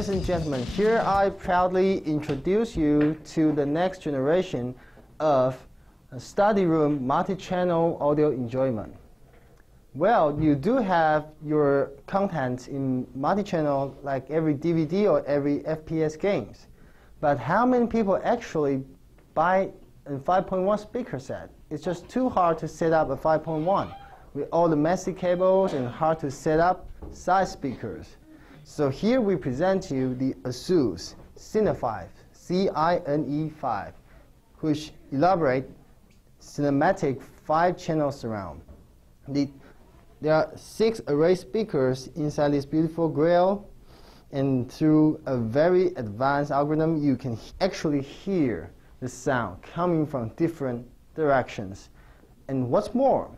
ladies and gentlemen, here I proudly introduce you to the next generation of study room multi-channel audio enjoyment. Well, you do have your content in multi-channel like every DVD or every FPS games. But how many people actually buy a 5.1 speaker set? It's just too hard to set up a 5.1 with all the messy cables and hard to set up side speakers. So here we present to you the ASUS Cine5, C-I-N-E 5, which elaborate cinematic 5-channel surround. There are 6 array speakers inside this beautiful grill, and through a very advanced algorithm, you can actually hear the sound coming from different directions. And what's more,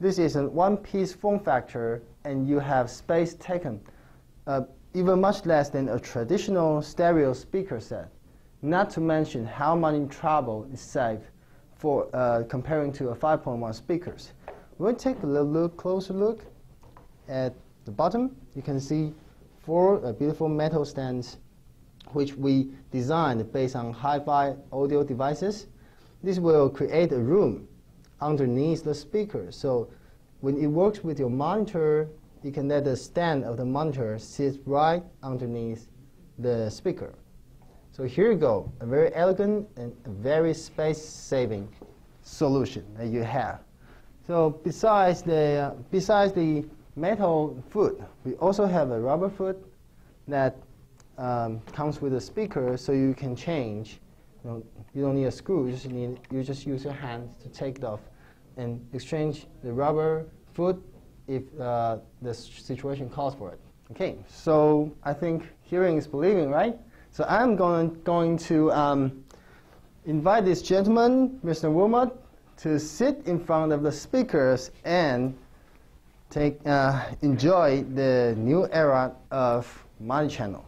this is a one-piece form factor, and you have space taken even much less than a traditional stereo speaker set. Not to mention how much trouble is saved for comparing to a 5.1 speakers. We'll take a little closer look at the bottom. You can see 4 beautiful metal stands, which we designed based on hi-fi audio devices. This will create a room underneath the speaker. So when it works with your monitor, you can let the stand of the monitor sit right underneath the speaker. So here you go, a very elegant and a very space-saving solution that you have. So besides the metal foot, we also have a rubber foot that comes with a speaker, so you can change. You don't need a screw. You just use your hand to take it off and exchange the rubber foot if the situation calls for it. Okay, so I think hearing is believing, right? So I'm going to invite this gentleman, Mr. Wilmot, to sit in front of the speakers and enjoy the new era of multi-channel.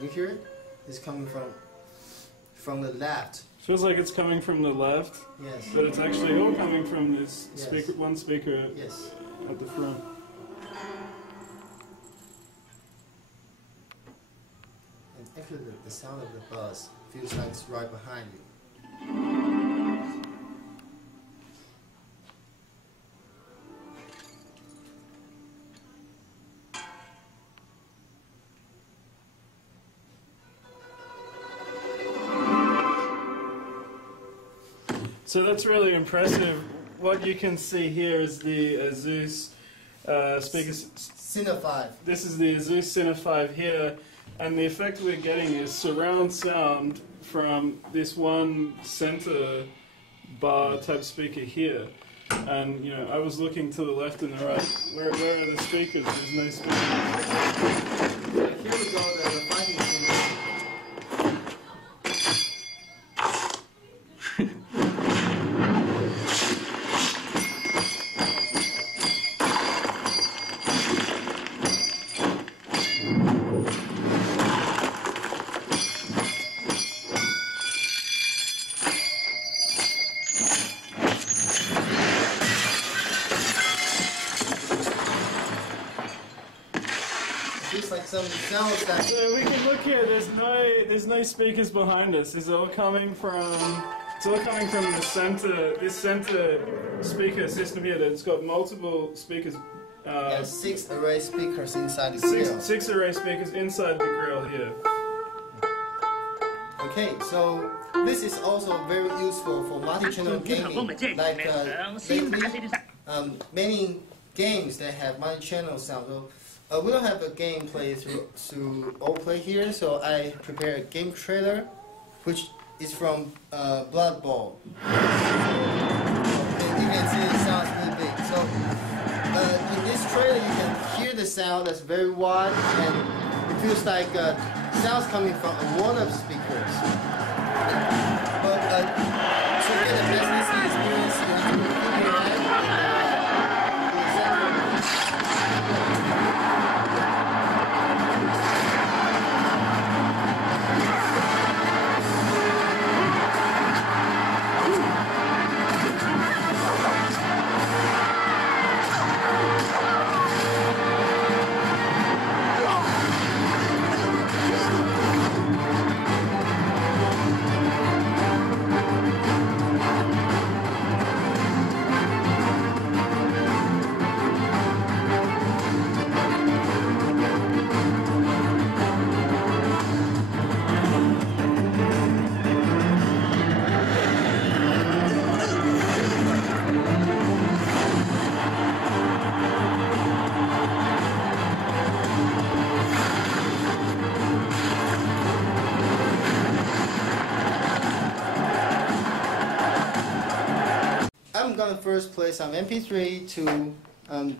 You hear it? It's coming from the left. Feels like it's coming from the left, yes, but it's actually all coming from this yes, speaker, one speaker yes, at the front. And actually the sound of the buzz feels like it's right behind you. So that's really impressive. What you can see here is the ASUS speakers. Cine5. This is the ASUS Cine5 here, and the effect we're getting is surround sound from this one center bar type speaker here. And I was looking to the left and the right. Where are the speakers? There's no speakers. Here we go. There's a fighting scene. Like some sounds that so we can look here. There's no speakers behind us. It's all coming from the center. This center speaker system here that's got multiple speakers. 6 array speakers inside the grill. 6 array speakers inside the grill here. Okay, so this is also very useful for multi-channel gaming. Like lately, many games that have multi-channel sound. So, we don't have a game play through all play here, so I prepared a game trailer, which is from Blood Bowl. You can see it sounds really big. So in this trailer, you can hear the sound that's very wide, and it feels like sounds coming from one of the speakers. But to get a best listening experience, you have to put your head in the center. going to first play some MP3 to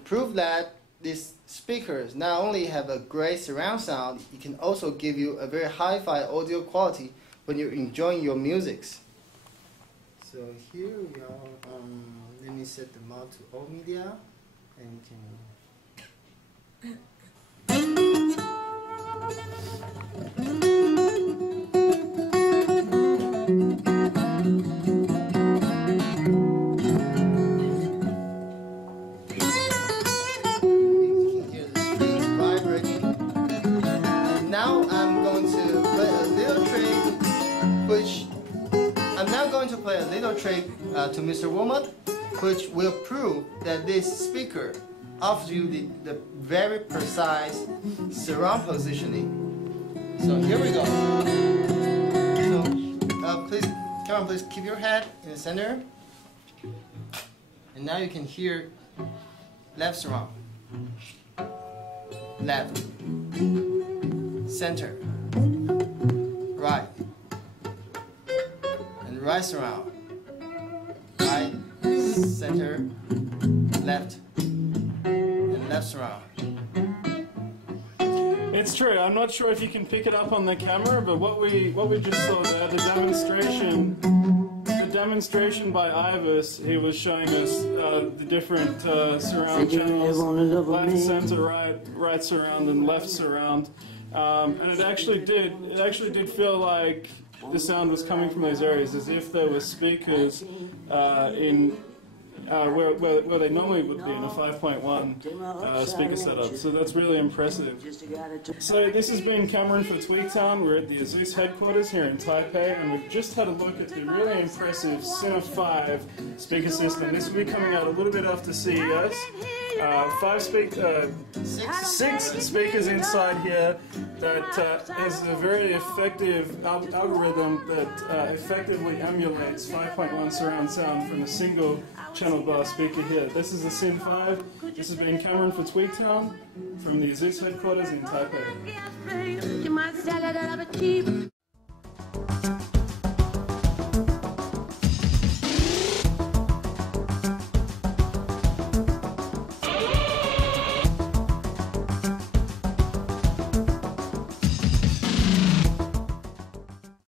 prove that these speakers not only have a great surround sound, it can also give you a very hi-fi audio quality when you're enjoying your musics. So here we are. Let me set the mode to all media, and you can. Play a little trick to Mr. Womack, which will prove that this speaker offers you the very precise surround positioning. So here we go. So please, come on, please keep your head in the center. And now you can hear left surround, left, center, right. Right surround, right, center, left, and left surround. It's true. I'm not sure if you can pick it up on the camera, but what we just saw there, the demonstration by ASUS, he was showing us the different surround channels, left, center, right surround, and left surround, and it actually did feel like the sound was coming from those areas, as if there were speakers in where they normally would be in a 5.1 speaker setup. So that's really impressive. So this has been Cameron for Tweetown. We're at the ASUS headquarters here in Taipei, and we've just had a look at the really impressive Cine5 speaker system. This will be coming out a little bit after CES. 6 speakers inside here that has a very effective algorithm that effectively emulates 5.1 surround sound from a single channel bar speaker here. This is the Cine5. This has been Cameron for Tweetown from the ASUS headquarters in Taipei.